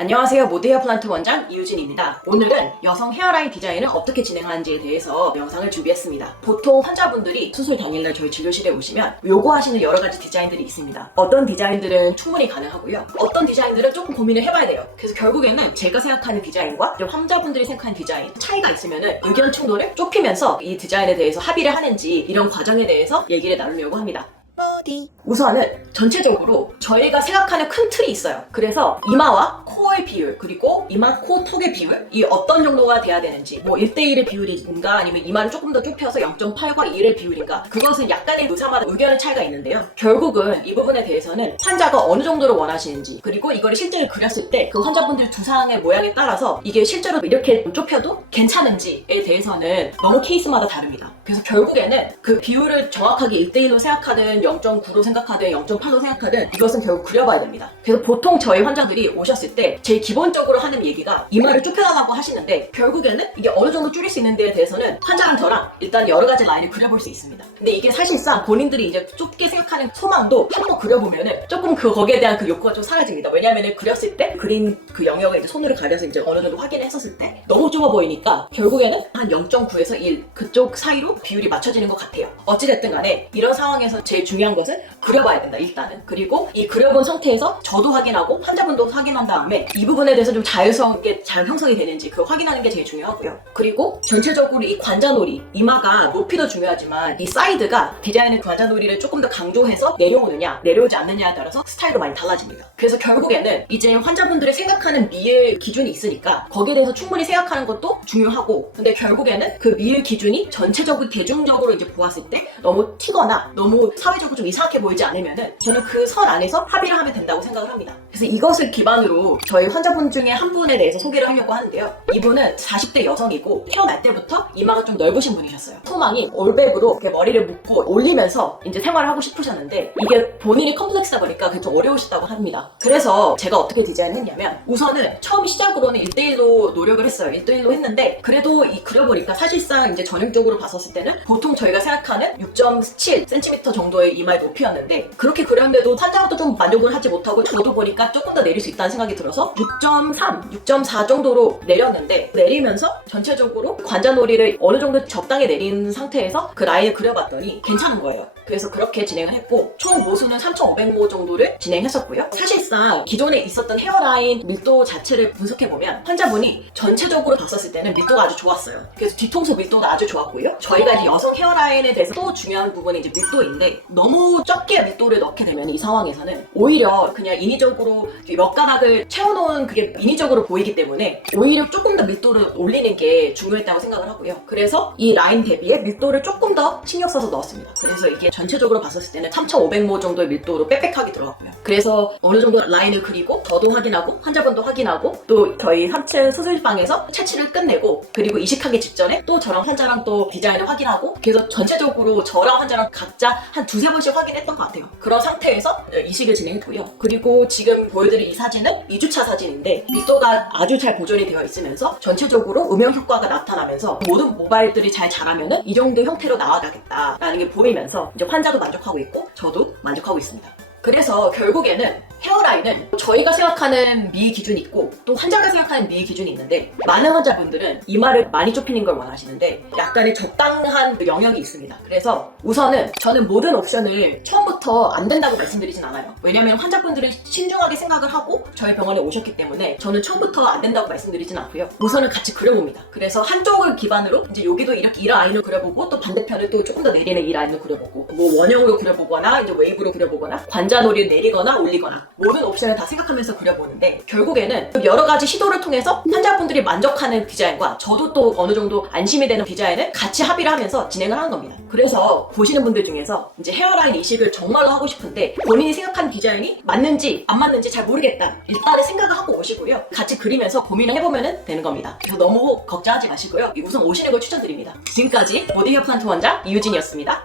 안녕하세요. 모드 헤어 플란트 원장 이유진입니다. 오늘은 여성 헤어라인 디자인을 어떻게 진행하는지에 대해서 영상을 준비했습니다. 보통 환자분들이 수술 당일날 저희 진료실에 오시면 요구하시는 여러 가지 디자인들이 있습니다. 어떤 디자인들은 충분히 가능하고요. 어떤 디자인들은 조금 고민을 해봐야 돼요. 그래서 결국에는 제가 생각하는 디자인과 환자분들이 생각하는 디자인 차이가 있으면 의견 충돌을 좁히면서 이 디자인에 대해서 합의를 하는지 이런 과정에 대해서 얘기를 나누려고 합니다. 우선은 전체적으로 저희가 생각하는 큰 틀이 있어요. 그래서 이마와 코의 비율, 그리고 이마, 코, 턱의 비율, 이 어떤 정도가 돼야 되는지, 뭐 1대1의 비율인가 아니면 이마를 조금 더 좁혀서 0.8과 1의 비율인가, 그것은 약간의 의사마다 의견의 차이가 있는데요. 결국은 이 부분에 대해서는 환자가 어느 정도를 원하시는지, 그리고 이거를 실제로 그렸을 때 그 환자분들의 두상의 모양에 따라서 이게 실제로 이렇게 좁혀도 괜찮은지에 대해서는 너무 케이스마다 다릅니다. 그래서 결국에는 그 비율을 정확하게 1대1로 생각하든 0.9로 생각하든 0.8로 생각하든 이것은 결국 그려봐야 됩니다. 그래서 보통 저희 환자들이 오셨을 때 제일 기본적으로 하는 얘기가 이마를 좁혀달라고 하시는데, 결국에는 이게 어느 정도 줄일 수 있는 데에 대해서는 환자랑 저랑 일단 여러 가지 라인을 그려볼 수 있습니다. 근데 이게 사실상 본인들이 이제 좁게 생각하는 소망도 한번 그려보면은 조금 거기에 대한 그 욕구가 좀 사라집니다. 왜냐면은 그렸을 때 그린 그 영역을 이제 손으로 가려서 이제 어느 정도 확인을 했었을 때 너무 좁아 보이니까 결국에는 한 0.9에서 1 그쪽 사이로 비율이 맞춰지는 것 같아요. 어찌됐든 간에 이런 상황에서 제일 중요한 것은 그려봐야 된다, 일단은. 그리고 이 그려본 상태에서 저도 확인하고 환자분도 확인한 다음에 이 부분에 대해서 좀 자연스럽게 잘 형성이 되는지 그거 확인하는 게 제일 중요하고요. 그리고 전체적으로 이 관자놀이, 이마가 높이도 중요하지만 이 사이드가 디자인의 관자놀이를 조금 더 강조해서 내려오느냐 내려오지 않느냐에 따라서 스타일도 많이 달라집니다. 그래서 결국에는 이제 환자분들이 생각하는 미의 기준이 있으니까 거기에 대해서 충분히 생각하는 것도 중요하고, 근데 결국에는 그 미의 기준이 전체적으로 대중적으로 이제 보았을 때 너무 튀거나 너무 사회적으로 좀 이상하게 보이지 않으면은 저는 그 선 안에서 합의를 하면 된다고 생각을 합니다. 그래서 이것을 기반으로 저희 환자분 중에 한 분에 대해서 소개를 하려고 하는데요. 이분은 40대 여성이고 태어날 때부터 이마가 좀 넓으신 분이셨어요. 소망이 올백으로 이렇게 머리를 묶고 올리면서 이제 생활을 하고 싶으셨는데 이게 본인이 컴플렉스다 보니까 그게 좀 어려우시다고 합니다. 그래서 제가 어떻게 디자인했냐면, 우선은 처음 시작으로는 1대1로 노력을 했어요. 1대1로 했는데 그래도 이 그려보니까 사실상 이제 전형적으로 봤었을 때는 보통 저희가 생각하는 6.7cm 정도의 이마의 높이였는데, 그렇게 그렸는데도 환자도 좀 만족을 하지 못하고 저도 보니까 조금 더 내릴 수 있다는 생각이 들어서 6.3, 6.4 정도로 내렸는데, 내리면서 전체적으로 관자놀이를 어느 정도 적당히 내린 상태에서 그 라인을 그려봤더니 괜찮은 거예요. 그래서 그렇게 진행을 했고, 총 모수는 3,500모 정도를 진행했었고요. 사실상 기존에 있었던 헤어라인 밀도 자체를 분석해보면 환자분이 전체적으로 봤었을 때는 밀도가 아주 좋았어요. 그래서 뒤통수 밀도도 아주 좋았고요. 저희가 이제 여성 헤어라인에 대해서 또 중요한 부분이 이제 밀도인데, 너무 적게 밀도를 넣게 되면 이 상황에서는 오히려 그냥 인위적으로 몇 가닥을 채워놓은 그게 인위적으로 보이기 때문에 오히려 조금 더 밀도를 올리는 게 중요했다고 생각을 하고요. 그래서 이 라인 대비에 밀도를 조금 더 신경 써서 넣었습니다. 그래서 이게 전체적으로 봤었을 때는 3,500모 정도의 밀도로 빽빽하게 들어갔고요. 그래서 어느 정도 라인을 그리고 저도 확인하고 환자분도 확인하고 또 저희 3층 수술방에서 채취를 끝내고, 그리고 이식하기 직전에 또 저랑 환자랑 또 디자인을 확인하고, 그래서 전체적으로 저랑 환자랑 각자 한 두세 번씩 확인했던 것 같아요. 그런 상태에서 이식을 진행했고요. 그리고 지금 보여드릴 이 사진은 2주차 사진인데 밀도가 아주 잘 보존이 되어 있으면서 전체적으로 음영 효과가 나타나면서 모든 모발들이 잘 자라면은 이 정도 형태로 나와야겠다라는 게 보이면서 이제 환자도 만족하고 있고 저도 만족하고 있습니다. 그래서 결국에는 헤어라인은 저희가 생각하는 미의 기준이 있고 또 환자가 생각하는 미의 기준이 있는데, 많은 환자분들은 이마를 많이 좁히는 걸 원하시는데 약간의 적당한 영역이 있습니다. 그래서 우선은 저는 모든 옵션을 처음부터 안 된다고 말씀드리진 않아요. 왜냐면 환자분들은 신중하게 생각을 하고 저희 병원에 오셨기 때문에 저는 처음부터 안 된다고 말씀드리진 않고요. 우선은 같이 그려봅니다. 그래서 한쪽을 기반으로 이제 여기도 이렇게 이 라인을 그려보고, 또 반대편을 또 조금 더 내리는 이 라인을 그려보고, 뭐 원형으로 그려보거나 이제 웨이브로 그려보거나 관자놀이를 내리거나 올리거나 모든 옵션을 다 생각하면서 그려보는데, 결국에는 여러 가지 시도를 통해서 환자분들이 만족하는 디자인과 저도 또 어느 정도 안심이 되는 디자인을 같이 합의를 하면서 진행을 하는 겁니다. 그래서 보시는 분들 중에서 이제 헤어라인 이식을 정말로 하고 싶은데 본인이 생각하는 디자인이 맞는지 안 맞는지 잘 모르겠다, 일단은 생각을 하고 오시고요. 같이 그리면서 고민을 해보면 되는 겁니다. 그래서 너무 걱정하지 마시고요. 우선 오시는 걸 추천드립니다. 지금까지 모드 헤어 플란트 원장 이유진이었습니다.